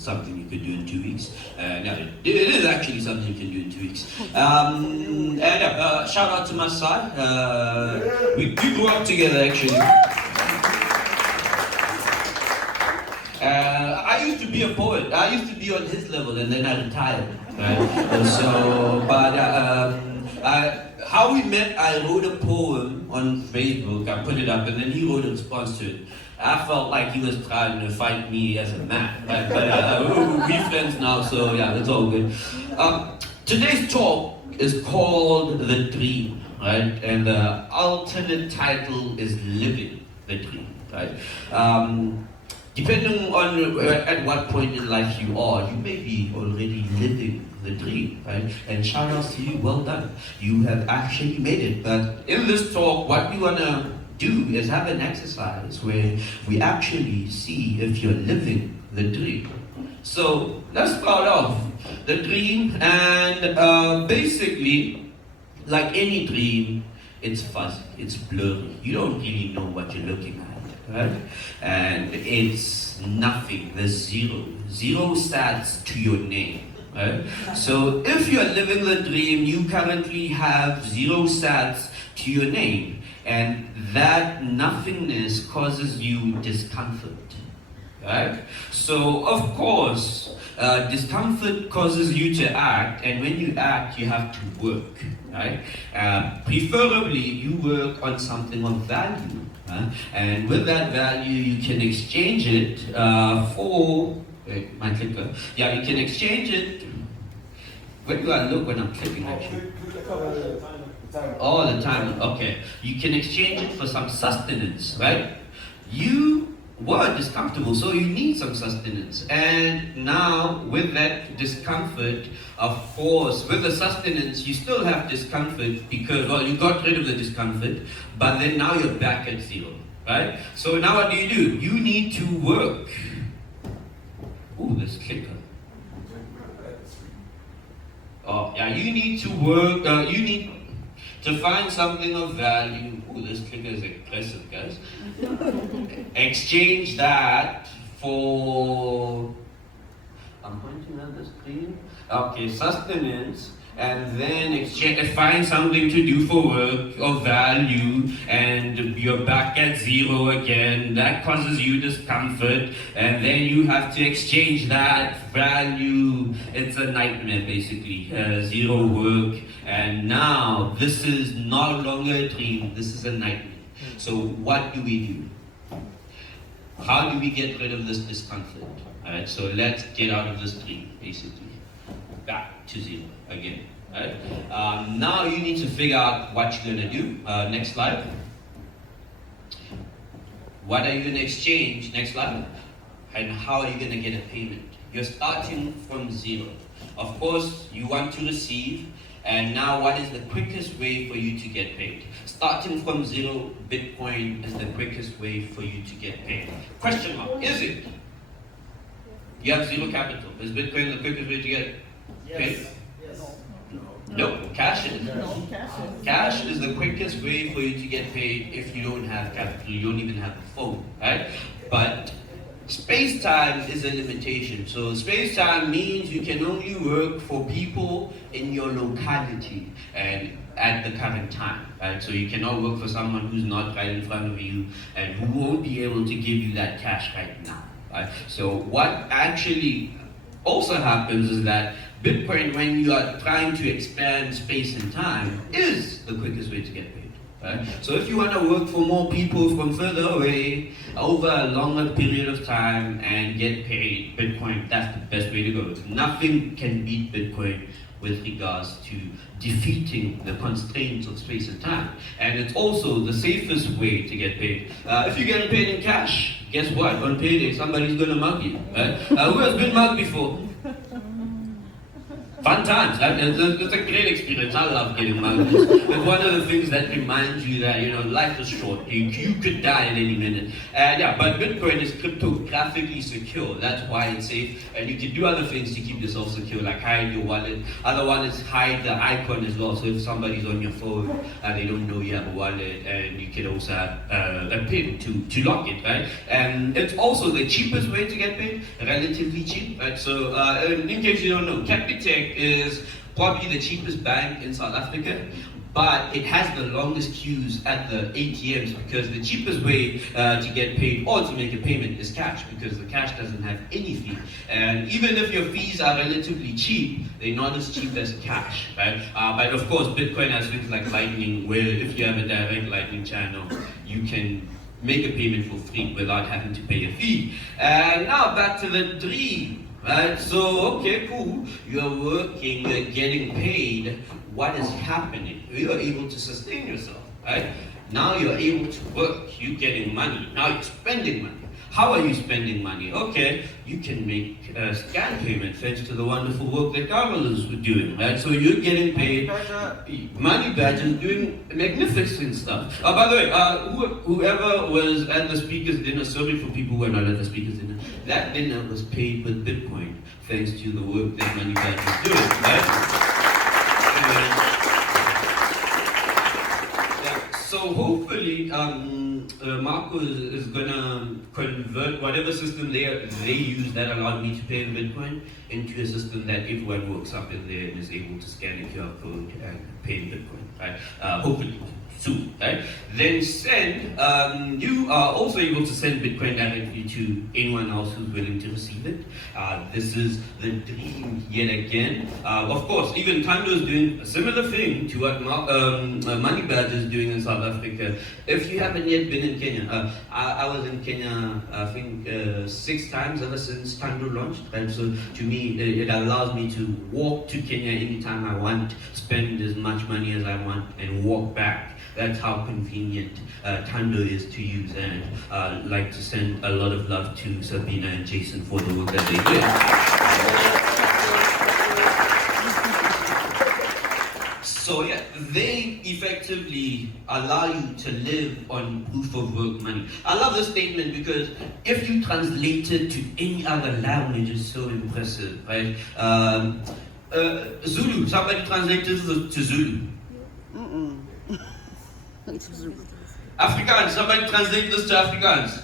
something you could do in 2 weeks. No, it is actually something you can do in 2 weeks. Shout out to my side. We grew up together actually. I used to be a poet. I used to be on his level, and then I retired. How we met, I wrote a poem on Facebook. I put it up, and then he wrote a response to it. I felt like he was trying to fight me as a man, but we're friends now, so yeah, it's all good. Today's talk is called The Dream, right? And the alternate title is Living the Dream, right? Depending on at what point in life you are, you may be already living the dream, right? And shout out to you, well done. You have actually made it. But in this talk, what we want to do is have an exercise where we actually see if you're living the dream. So let's start off. The dream, and basically, like any dream, it's fuzzy, it's blurry. You don't really know what you're looking at, right? And it's nothing, there's zero stats to your name. Right? So if you're living the dream, you currently have 0 sats to your name, and that nothingness causes you discomfort, right? So of course, discomfort causes you to act, and when you act, you have to work, right? Preferably, you work on something of value, and with that value, you can exchange it for. My clicker. Yeah, you can exchange it. Where do I look when I'm clicking actually? All the time. Okay. You can exchange it for some sustenance, right? You were discomfortable, so you need some sustenance. And now, with that discomfort, of course, with the sustenance, you still have discomfort because, well, you got rid of the discomfort, but then now you're back at 0, right? So now what do? You need to work. Ooh, this clicker. Oh, yeah, you need to work, you need to find something of value. Ooh, this clicker is aggressive, guys. Exchange that for, I'm pointing at the screen. Okay, sustenance. And then find something to do for work of value, and you're back at 0 again. That causes you discomfort, and then you have to exchange that value. It's a nightmare, basically. 0 work, and now this is no longer a dream. This is a nightmare. So what do we do? How do we get rid of this discomfort? All right. So let's get out of this dream, basically. Back to 0 again. Right? Now you need to figure out what you're going to do. Next slide. What are you going to exchange? Next slide. And how are you going to get a payment? You're starting from 0. Of course, you want to receive. And now what is the quickest way for you to get paid? Starting from 0, Bitcoin is the quickest way for you to get paid. Question mark. Is it? You have 0 capital. Is Bitcoin the quickest way to get paid? Yes. No, cash is. Cash is the quickest way for you to get paid if you don't have capital, you don't even have a phone, right? But space-time is a limitation. So space-time means you can only work for people in your locality and at the current time, right? So you cannot work for someone who's not right in front of you and who won't be able to give you that cash right now, right? So what actually also happens is that Bitcoin, when you are trying to expand space and time, is the quickest way to get paid. Right? So if you want to work for more people from further away over a longer period of time and get paid, Bitcoin, that's the best way to go. Nothing can beat Bitcoin with regards to defeating the constraints of space and time. And it's also the safest way to get paid. If you're getting paid in cash, guess what? On payday, somebody's going to mug you. Right? Who has been mugged before? Fun times. It's a great experience. I love getting money. It's one of the things that reminds you that, life is short. You could die at any minute. And yeah, but Bitcoin is cryptographically secure. That's why it's safe. And you can do other things to keep yourself secure, like hide your wallet. Other one is hide the icon as well. So if somebody's on your phone and they don't know you have a wallet, and you can also have a PIN to lock it, right? And it's also the cheapest way to get paid, relatively cheap, right? So in case you don't know, Capitec is probably the cheapest bank in South Africa, but it has the longest queues at the ATMs, because the cheapest way to get paid or to make a payment is cash, because the cash doesn't have any fee. And even if your fees are relatively cheap, they're not as cheap as cash, right? But of course, Bitcoin has things like Lightning, where if you have a direct Lightning channel, you can make a payment for free without having to pay a fee. And now back to the dream. Right, so okay, cool. You're working, you're getting paid. What is happening? You're able to sustain yourself, right? Now you're able to work. You're getting money. Now you're spending money. How are you spending money? Okay, you can make a scan payment thanks to the wonderful work that Carlos was doing, right? So you're getting paid. Money Badger doing magnificent stuff. By the way, whoever was at the speakers dinner, sorry for people who were not at the speakers dinner, that dinner was paid with Bitcoin thanks to the work that Money Badger is doing, right? So hopefully, Marco is gonna convert whatever system they use that allowed me to pay in Bitcoin into a system that everyone works up in there and is able to scan a QR code and pay in Bitcoin, right? Hopefully soon, right? Then send, you are also able to send Bitcoin directly to anyone else who's willing to receive it. This is the dream yet again. Of course, even Kando is doing a similar thing to what Money Badger is doing in South Africa. If you haven't yet been in Kenya, I was in Kenya, I think 6 times ever since Kando launched. And so to me, it allows me to walk to Kenya anytime I want, spend as much money as I want, and walk back. That's how convenient Tando is to use, and I'd like to send a lot of love to Sabina and Jason for the work that they did. So yeah, they effectively allow you to live on proof of work money. I love this statement because if you translate it to any other language, it's so impressive, right? Zulu, somebody translate this to Zulu. Afrikaans, somebody translate this to Afrikaans.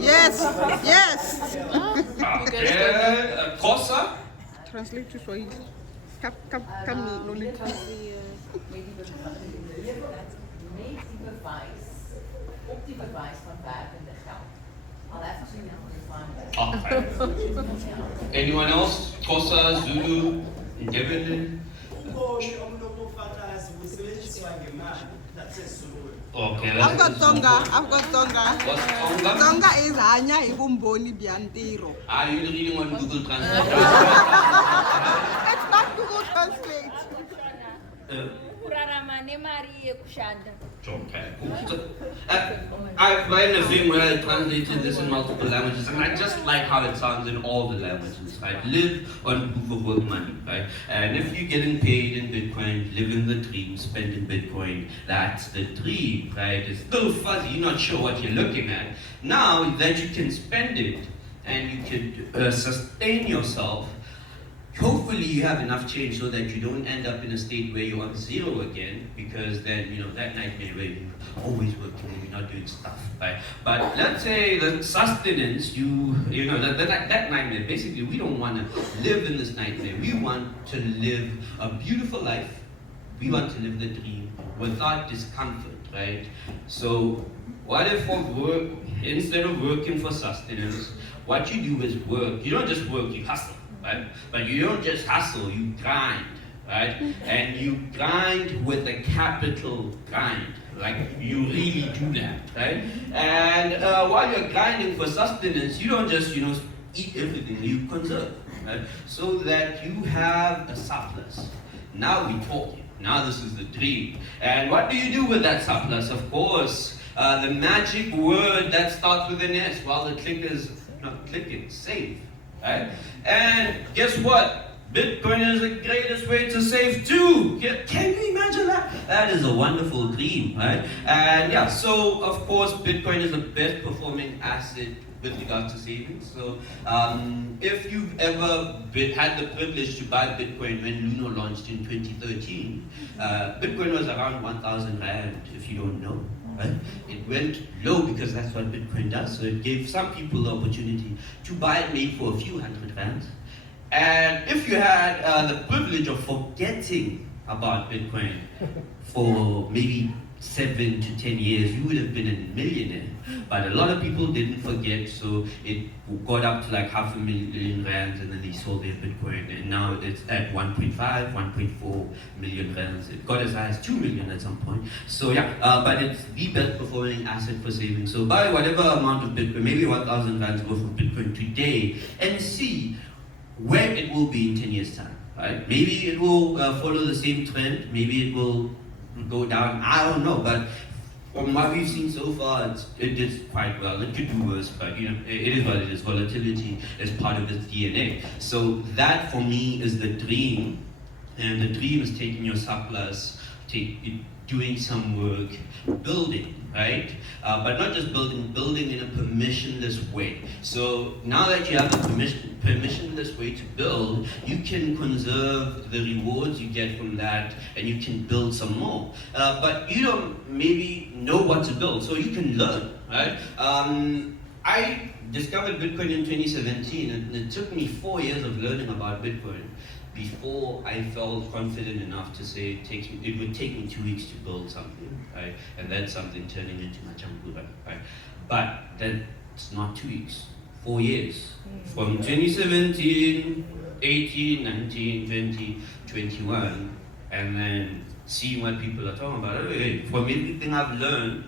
Yes, yes. Okay, Xhosa. Translate to Swahili. Make die bewijs op die bewijs van werkende geld. I'll have to find that. Anyone else? Xhosa, Zulu, Ndebele? Okay, I've got Tonga. What's Tonga? Tonga is hanya ibumboni biantiro. Are you reading on Google Translate? It's not Google Translate. Okay. I've read a thing where I translated this in multiple languages, and I just like how it sounds in all the languages. Right? Live on proof of work money, right? And if you're getting paid in Bitcoin, live in the dream, spend in Bitcoin. That's the dream, right? It's still fuzzy. You're not sure what you're looking at. Now that you can spend it and you can sustain yourself. Hopefully you have enough change so that you don't end up in a state where you're on zero again, because then, that nightmare where you're always working and you're not doing stuff, right? But let's say the sustenance, that nightmare, basically we don't want to live in this nightmare. We want to live a beautiful life. We want to live the dream without discomfort, right? So what if instead of working for sustenance, what you do is work. You don't just work, you hustle. Right? But you don't just hustle, you grind, right? And you grind with a capital grind, like you really do that, right? And while you're grinding for sustenance, you don't just, eat everything, you conserve, right? So that you have a surplus. Now we're talking. Now this is the dream. And what do you do with that surplus? Of course, the magic word that starts with an S, while the clickers not clicking, save, right? And guess what? Bitcoin is the greatest way to save too. Can you imagine that? That is a wonderful dream, right? And yeah, so of course, Bitcoin is the best performing asset with regards to savings. So if you've ever had the privilege to buy Bitcoin when Luno launched in 2013, Bitcoin was around 1,000 Rand, if you don't know. Right? It went low because that's what Bitcoin does. So it gave some people the opportunity to buy it maybe for a few hundred Rands. And if you had the privilege of forgetting about Bitcoin for maybe 7 to 10 years, you would have been a millionaire. But a lot of people didn't forget, so it got up to like 500,000 Rands, and then they sold their Bitcoin, and now it's at 1.5, 1.4 million Rands. It got as high as 2 million at some point. So yeah, but it's the best performing asset for saving. So buy whatever amount of Bitcoin, maybe 1,000 Rands worth of Bitcoin today, and see where it will be in 10 years' time. Right? Maybe it will follow the same trend, maybe it will go down, I don't know, but from what we've seen so far, it did quite well. It could do worse, but you know, it is what it is. Volatility is part of its DNA. So that for me is the dream, and the dream is taking your surplus, doing some work, building, right? But not just building in a permissionless way. So now that you have the permissionless way to build, you can conserve the rewards you get from that, and you can build some more. But you don't maybe know what to build, so you can learn, right? I discovered Bitcoin in 2017, and it took me 4 years of learning about Bitcoin before I felt confident enough to say it would take me 2 weeks to build something, right? And then something turning into my champura, right? But that's not 2 weeks, 4 years. From 2017, 18, 19, 20, 21, and then seeing what people are talking about. From everything I've learned,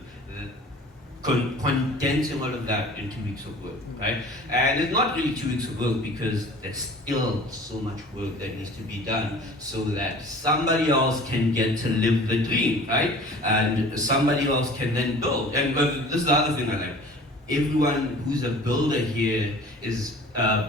condensing all of that in 2 weeks of work, right? And it's not really 2 weeks of work because there's still so much work that needs to be done so that somebody else can get to live the dream, right? And somebody else can then build. And this is the other thing I like. Everyone who's a builder here is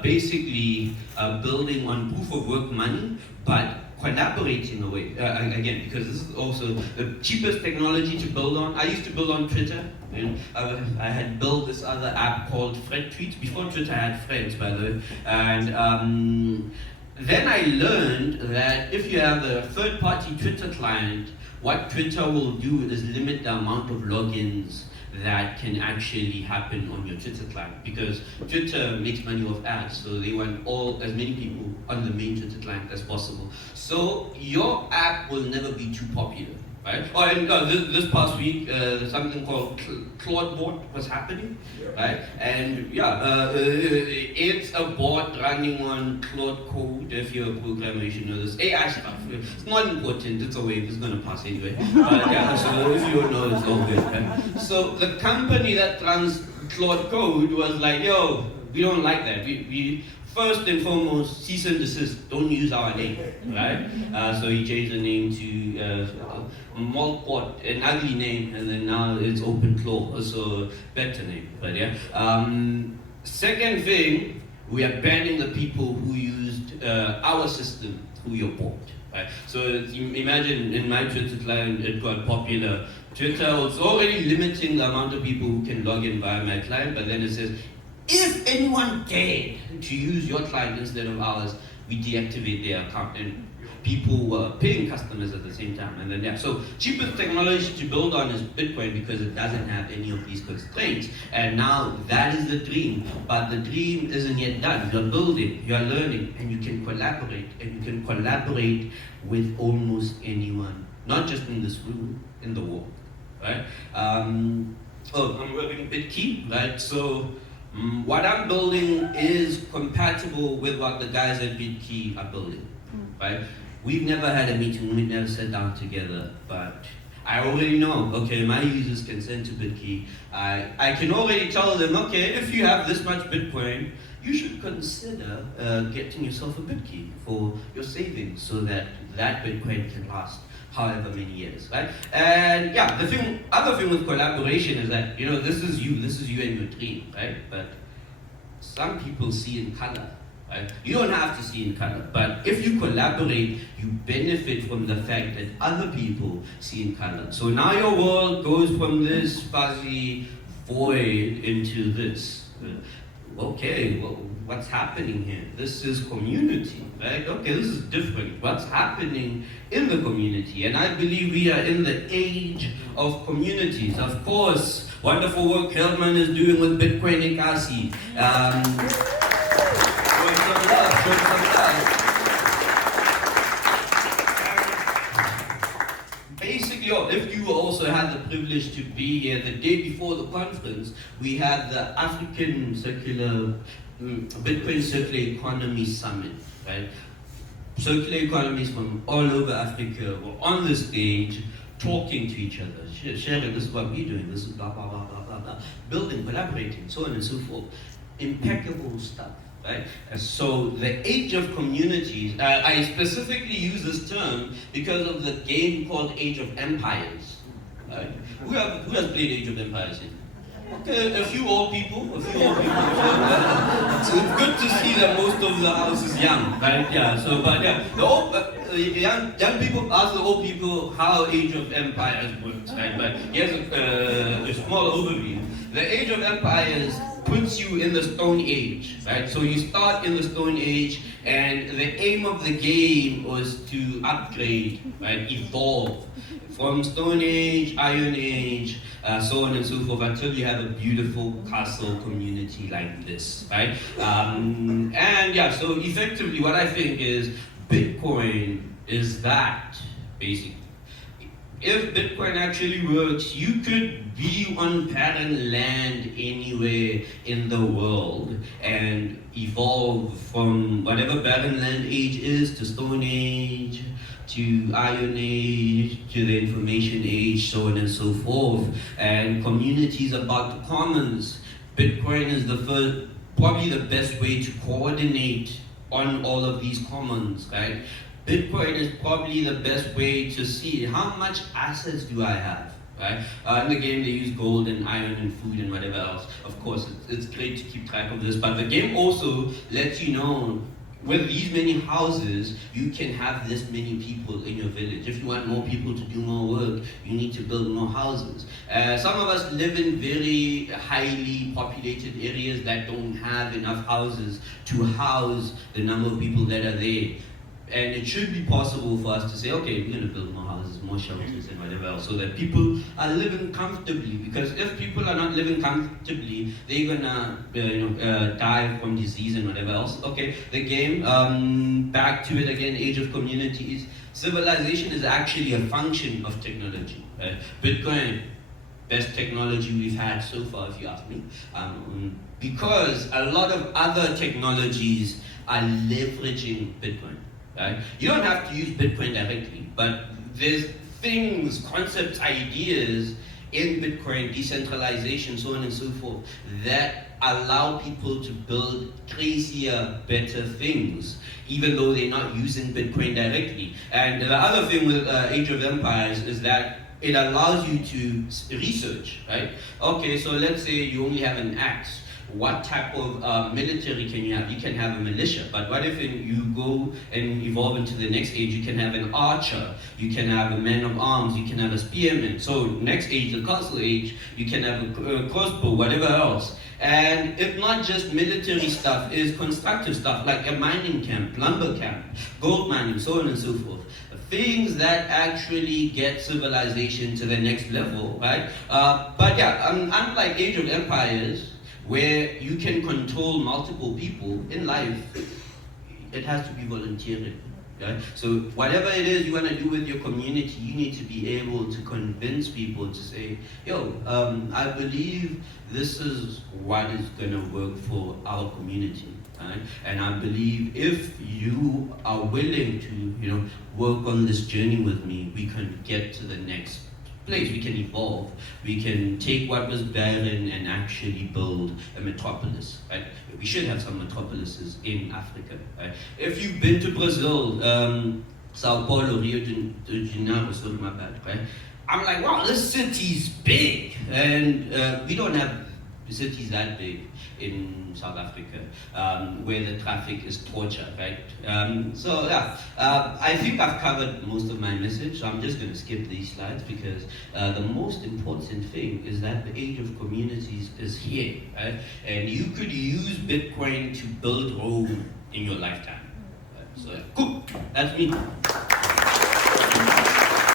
basically building on proof of work money, but collaborating away, again, because this is also the cheapest technology to build on. I used to build on Twitter, and I had built this other app called Fred Tweets. Before Twitter, I had Friends, by the way. And then I learned that if you have a third-party Twitter client, what Twitter will do is limit the amount of logins that can actually happen on your Twitter client, because Twitter makes money off ads, so they want as many people on the main Twitter client as possible. So your app will never be too popular, right? Oh, and this past week, something called Claude was happening, right? And yeah, it's a bot running on Claude code. If you're a programmer, you should know this. AI stuff. It's not important. It's a wave. It's going to pass anyway. Yeah, so if you don't know, it's all good. Right? So the company that runs Claude code was like, yo, we don't like that. We first and foremost, cease and desist, don't use our name, right? So he changed the name to Maltpot, an ugly name, and then now it's OpenClaw, so better name, but yeah. Second thing, we are banning the people who used our system through your bot, right? So imagine in my Twitter client, it got popular. Twitter was already limiting the amount of people who can log in via my client, but then it says, if anyone dared to use your client instead of ours, we deactivate their account. And people were paying customers at the same time. And then yeah, so cheapest technology to build on is Bitcoin because it doesn't have any of these constraints. And now that is the dream, but the dream isn't yet done. You're building, you're learning, and you can collaborate. And you can collaborate with almost anyone, not just in this room, in the world, right? I'm working BitKey, right? So what I'm building is compatible with what the guys at BitKey are building, right? We've never had a meeting, we've never sat down together, but I already know, okay, my users can send to BitKey. I can already tell them, okay, if you have this much Bitcoin, you should consider getting yourself a BitKey for your savings so that that Bitcoin can last however many years, right? And yeah, other thing with collaboration is that, you know, this is you and your dream, right? But some people see in color. Right? You don't have to see in color, but if you collaborate, you benefit from the fact that other people see in color. So now your world goes from this fuzzy void into this. Okay, well, what's happening here? This is community, right? Okay, this is different. What's happening in the community? And I believe we are in the age of communities. Of course, wonderful work Hellman is doing with Bitcoin Ekasi. Showing some love, showing some love. Basically, if you also had the privilege to be here, the day before the conference, we had the African Bitcoin Circular Economy Summit, right? Circular economies from all over Africa were on the stage talking to each other, sharing, this is what we're doing, this is blah, blah, blah, blah, blah, blah, building, collaborating, so on and so forth. Impeccable stuff. Right? So the age of communities, I specifically use this term because of the game called Age of Empires. Right? Who has played Age of Empires here? Okay, a few old people. So it's good to see that most of the house is young, right? Yeah. So, but yeah, the old, young people ask the old people how Age of Empires works, right? But here's a small overview. The Age of Empires puts you in the Stone Age, right? So you start in the Stone Age, and the aim of the game was to upgrade, right? Evolve from Stone Age, Iron Age, so on and so forth, until you have a beautiful castle community like this, right? And yeah, so effectively what I think is Bitcoin is that, basically. If Bitcoin actually works, you could be on barren land anywhere in the world and evolve from whatever barren land age is to Stone Age, to Iron Age, to the Information Age, so on and so forth. And communities about the commons. Bitcoin is probably the best way to coordinate on all of these commons, right? Bitcoin is probably the best way to see how much assets do I have, right? In the game they use gold and iron and food and whatever else. Of course, it's great to keep track of this, but the game also lets you know with these many houses, you can have this many people in your village. If you want more people to do more work, you need to build more houses. Some of us live in very highly populated areas that don't have enough houses to house the number of people that are there. And it should be possible for us to say, okay, we're going to build more houses, more shelters, and whatever else, so that people are living comfortably. Because if people are not living comfortably, they're going to die from disease and whatever else. Okay, the game, back to it again, Age of Communities. Civilization is actually a function of technology. Bitcoin, best technology we've had so far, if you ask me. Because a lot of other technologies are leveraging Bitcoin. Right? You don't have to use Bitcoin directly, but there's things, concepts, ideas in Bitcoin, decentralization, so on and so forth, that allow people to build crazier, better things, even though they're not using Bitcoin directly. And the other thing with Age of Empires is that it allows you to research, right? Okay, so let's say you only have an axe. What type of military can you have? You can have a militia, but what if you go and evolve into the next age? You can have an archer, you can have a man of arms, you can have a spearman. So next age, the castle age, you can have a crossbow, whatever else. And if not just military stuff, is constructive stuff like a mining camp, lumber camp, gold mining, so on and so forth. Things that actually get civilization to the next level, right? But yeah, unlike Age of Empires, where you can control multiple people in life, it has to be volunteering. Right? So whatever it is you want to do with your community, you need to be able to convince people to say, yo, I believe this is what is going to work for our community. Right? And I believe if you are willing to work on this journey with me, we can get to the next place, we can evolve, we can take what was barren and actually build a metropolis, right? We should have some metropolises in Africa, right? If you've been to Brazil, Sao Paulo, Rio de Janeiro, sorry, my bad, right? I'm like, wow, this city's big, and we don't have cities that big in South Africa, where the traffic is torture, right? So yeah, I think I've covered most of my message. So I'm just going to skip these slides because the most important thing is that the age of communities is here, right? And you could use Bitcoin to build Rome in your lifetime. Right? So yeah, cool. That's me.